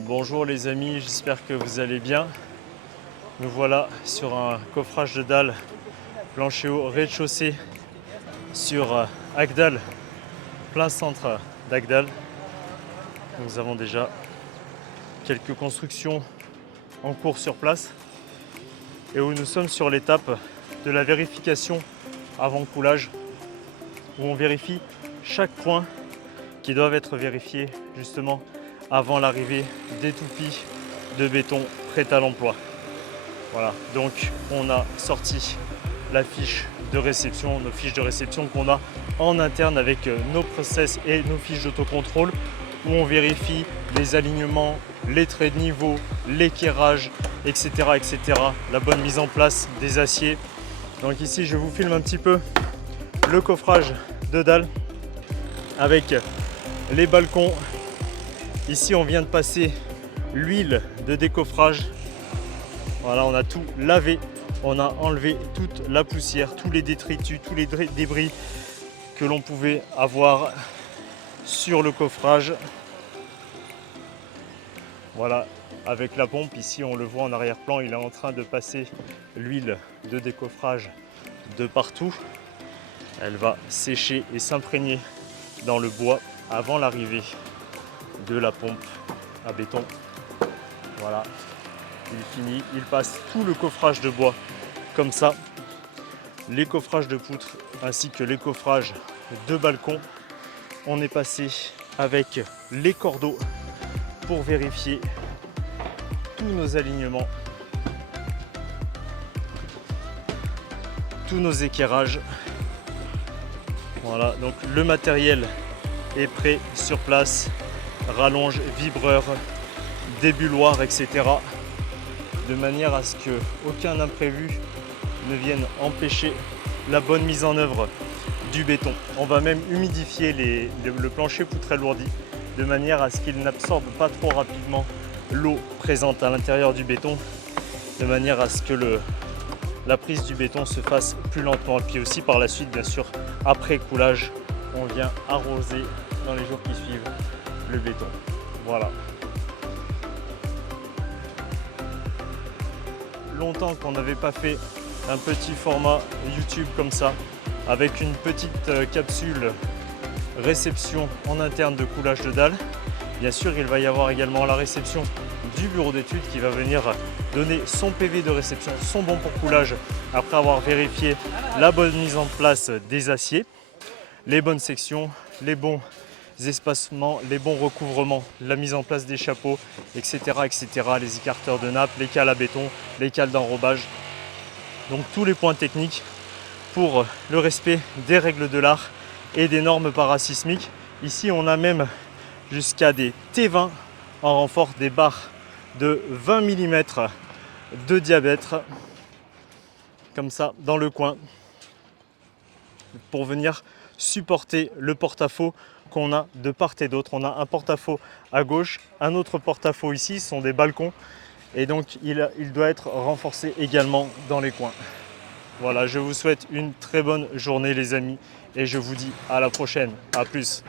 Bonjour les amis, j'espère que vous allez bien. Nous voilà sur un coffrage de dalles plancher haut rez-de-chaussée sur Agdal, plein centre d'Agdal. Nous avons déjà quelques constructions en cours sur place et où nous sommes sur l'étape de la vérification avant coulage, où on vérifie chaque point qui doivent être vérifiés justement avant l'arrivée des toupies de béton prêts à l'emploi. Voilà, donc on a sorti la fiche de réception, nos fiches de réception qu'on a en interne avec nos process et nos fiches d'autocontrôle où on vérifie les alignements, les traits de niveau, l'équerrage, etc., etc., la bonne mise en place des aciers. Donc ici je vous filme un petit peu le coffrage de dalles avec les balcons. Ici on vient de passer l'huile de décoffrage. Voilà, on a tout lavé, on a enlevé toute la poussière, tous les détritus, tous les débris que l'on pouvait avoir sur le coffrage. Voilà, avec la pompe, ici on le voit en arrière-plan, il est en train de passer l'huile de décoffrage de partout. Elle va sécher et s'imprégner dans le bois avant l'arrivée de la pompe à béton. Voilà, il finit, il passe tout le coffrage de bois comme ça, les coffrages de poutres ainsi que les coffrages de balcon. On est passé avec les cordeaux pour vérifier tous nos alignements, tous nos équerrages. Voilà, donc le matériel est prêt sur place, rallonge, vibreur, débulloir, etc. de manière à ce qu'aucun imprévu ne vienne empêcher la bonne mise en œuvre du béton. On va même humidifier le plancher poutre alourdi de manière à ce qu'il n'absorbe pas trop rapidement l'eau présente à l'intérieur du béton, de manière à ce que la prise du béton se fasse plus lentement. Et puis aussi par la suite, bien sûr, après coulage, on vient arroser dans les jours qui suivent le béton. Voilà. Longtemps qu'on n'avait pas fait un petit format YouTube comme ça, avec une petite capsule réception en interne de coulage de dalles. Bien sûr, il va y avoir également la réception du bureau d'études qui va venir donner son PV de réception, son bon pour coulage, après avoir vérifié la bonne mise en place des aciers, les bonnes sections, les bons espacements, les bons recouvrements, la mise en place des chapeaux, etc., etc., les écarteurs de nappe, les cales à béton, les cales d'enrobage. Donc tous les points techniques pour le respect des règles de l'art et des normes parasismiques. Ici, on a même jusqu'à des T20 en renfort, des barres de 20 mm de diamètre, comme ça, dans le coin, pour venir supporter le porte-à-faux qu'on a de part et d'autre. On a un porte-à-faux à gauche, un autre porte-à-faux ici, ce sont des balcons, et donc il doit être renforcé également dans les coins. Voilà, je vous souhaite une très bonne journée les amis, et je vous dis à la prochaine, à plus.